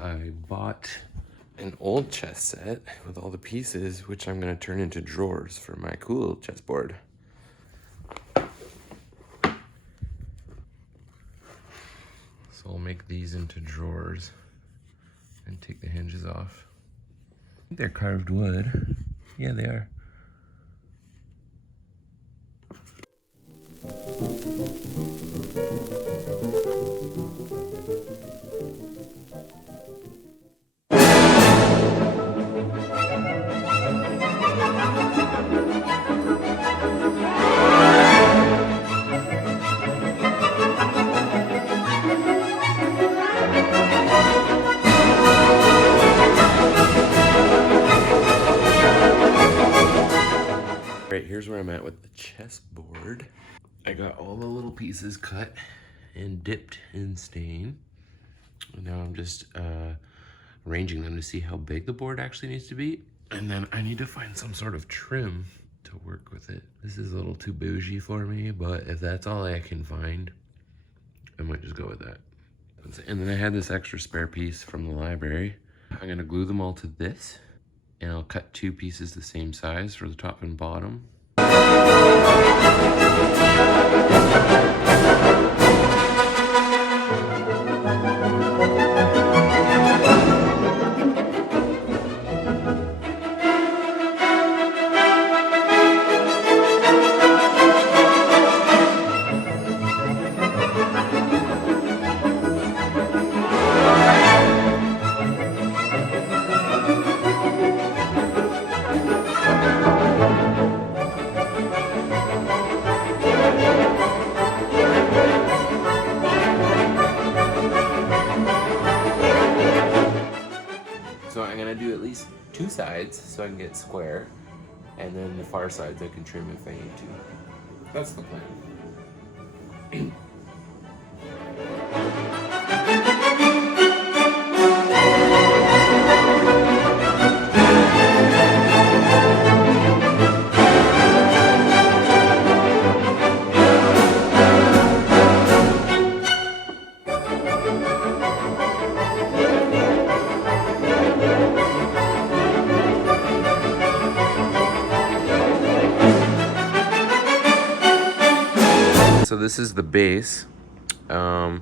I bought an old chess set with all the pieces, which I'm gonna turn into drawers for my cool chessboard. So I'll make these into drawers and take the hinges off. I think they're carved wood. Yeah, they are. Right, here's where I'm at with the chessboard. I got all the little pieces cut and dipped in stain. And now I'm just arranging them to see how big the board actually needs to be. And then I need to find some sort of trim to work with it. This is a little too bougie for me, but if that's all I can find, I might just go with that. And then I had this extra spare piece from the library. I'm gonna glue them all to this, and I'll cut 2 pieces the same size for the top and bottom. So I'm gonna do at least 2 sides so I can get square, and then the far sides I can trim if I need to. That's the plan. So this is the base. I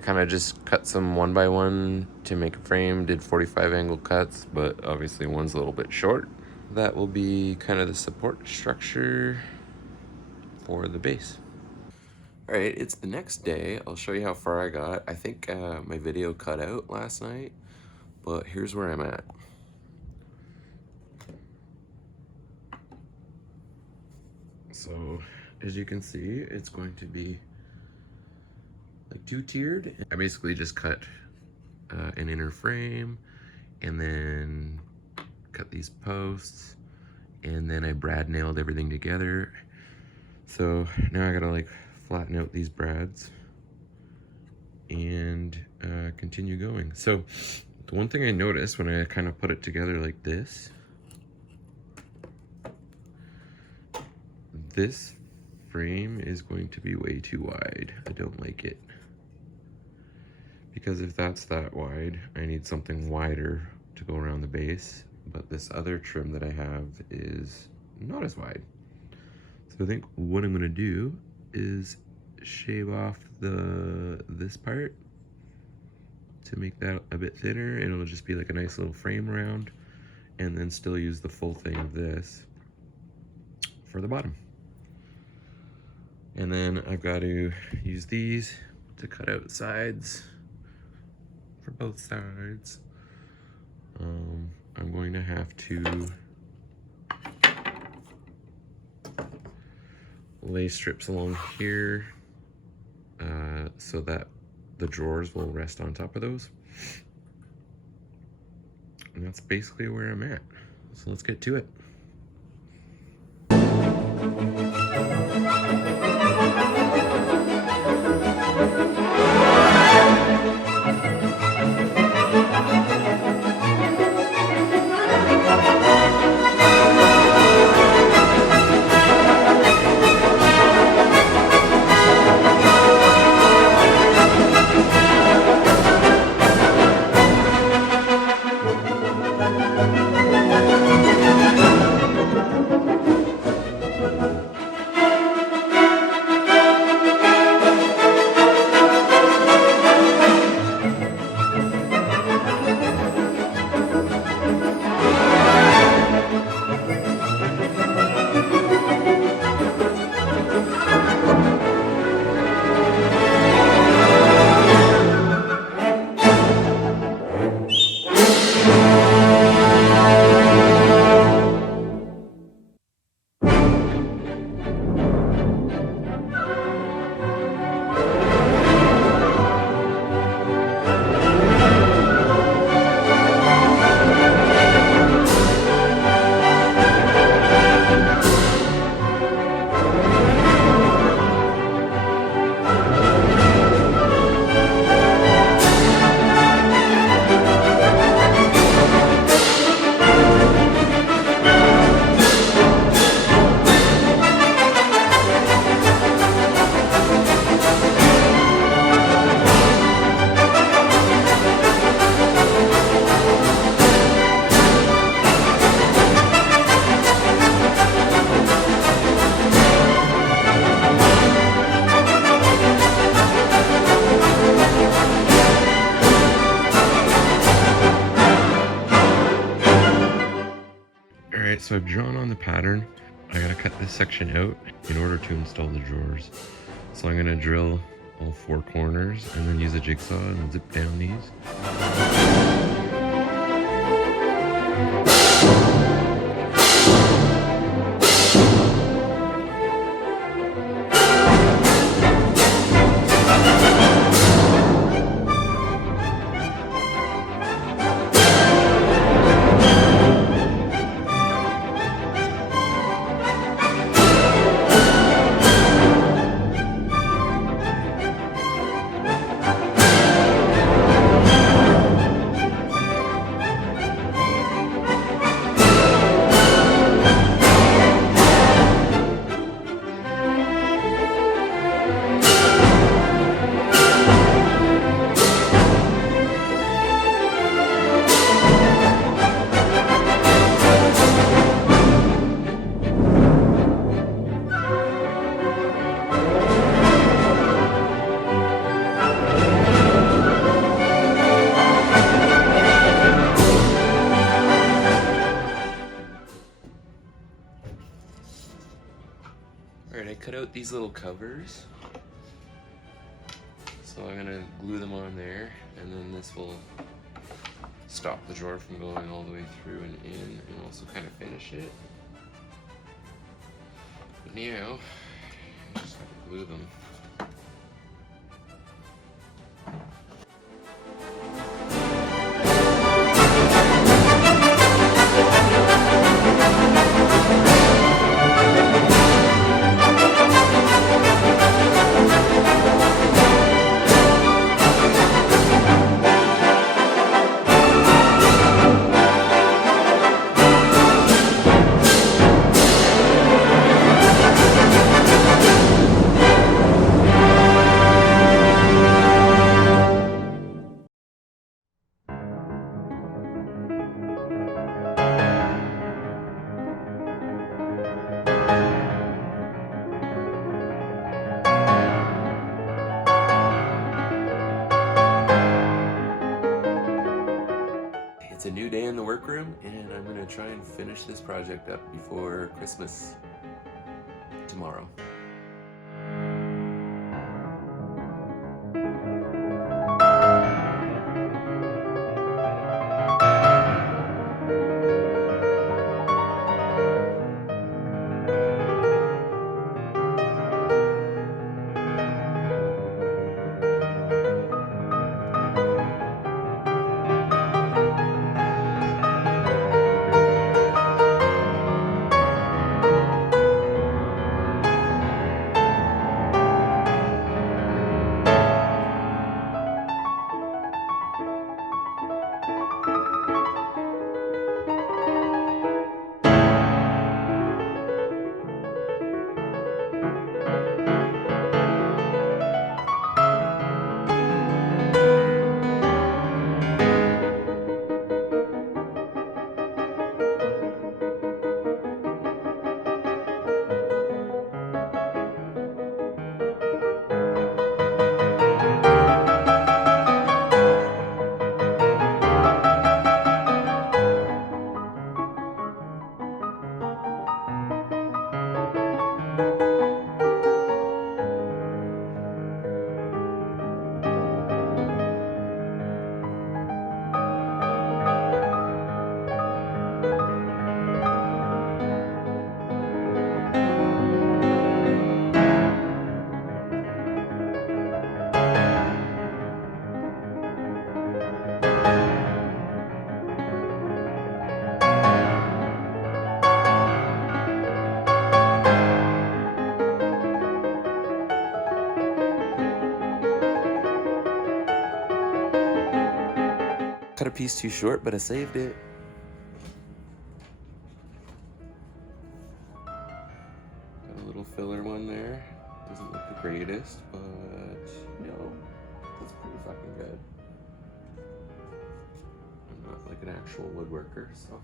kind of just cut some 1 by 1 to make a frame, did 45 angle cuts, but obviously one's a little bit short. That will be kind of the support structure for the base. All right, it's the next day. I'll show you how far I got. I think my video cut out last night, but here's where I'm at. So as you can see, it's going to be like 2-tiered. I basically just cut an inner frame and then cut these posts, and then I brad nailed everything together. So now I gotta like flatten out these brads and continue going. So the one thing I noticed when I kind of put it together like this frame is going to be way too wide. I don't like it. Because if that's that wide, I need something wider to go around the base. But this other trim that I have is not as wide. So I think what I'm gonna do is shave off this part to make that a bit thinner, and it'll just be like a nice little frame around, and then still use the full thing of this for the bottom. And then I've got to use these to cut out sides for both sides. I'm going to have to lay strips along here so that the drawers will rest on top of those. And that's basically where I'm at. So let's get to it. Alright, so I've drawn on the pattern. I gotta cut this section out in order to install the drawers. So I'm gonna drill all 4 corners and then use a jigsaw and zip down these. Alright, I cut out these little covers. So I'm gonna glue them on there, and then this will stop the drawer from going all the way through and in, and also kind of finish it. But now, I just have to glue them. It's a new day in the workroom, and I'm gonna try and finish this project up before Christmas tomorrow. Cut a piece too short, but I saved it. Got a little filler one there. Doesn't look the greatest, but you know, that's pretty fucking good. I'm not like an actual woodworker, so.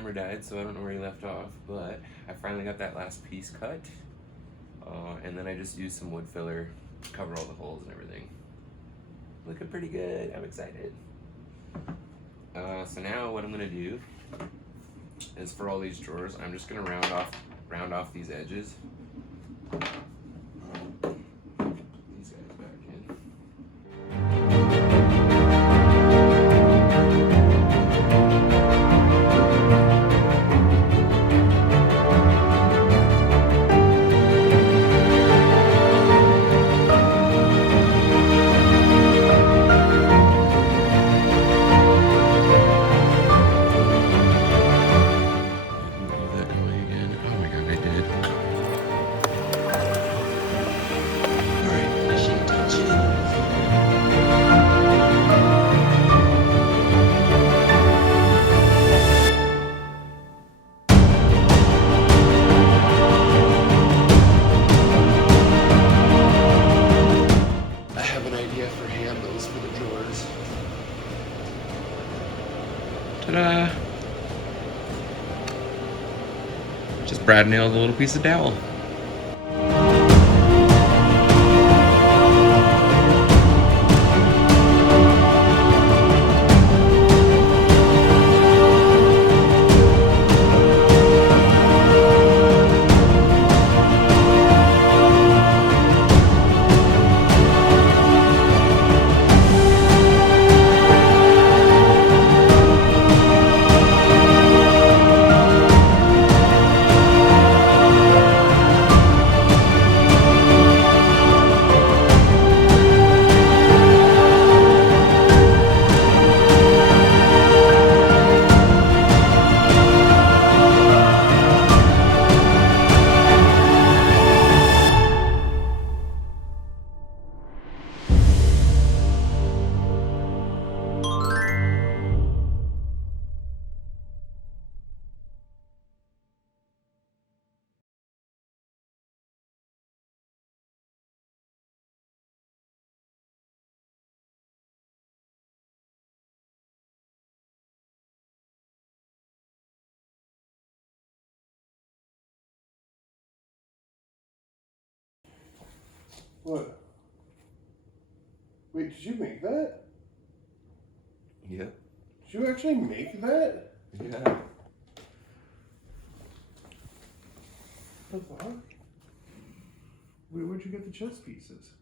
camera died, so I don't know where he left off, but I finally got that last piece cut. And then I just used some wood filler to cover all the holes and everything. Looking pretty good, I'm excited. So now what I'm gonna do is for all these drawers, I'm just gonna round off these edges. These guys back in. Ta-da! Just brad nailed a little piece of dowel. What? Wait, did you make that? Yeah. Did you actually make that? Yeah. What the fuck? Wait, where'd you get the chess pieces?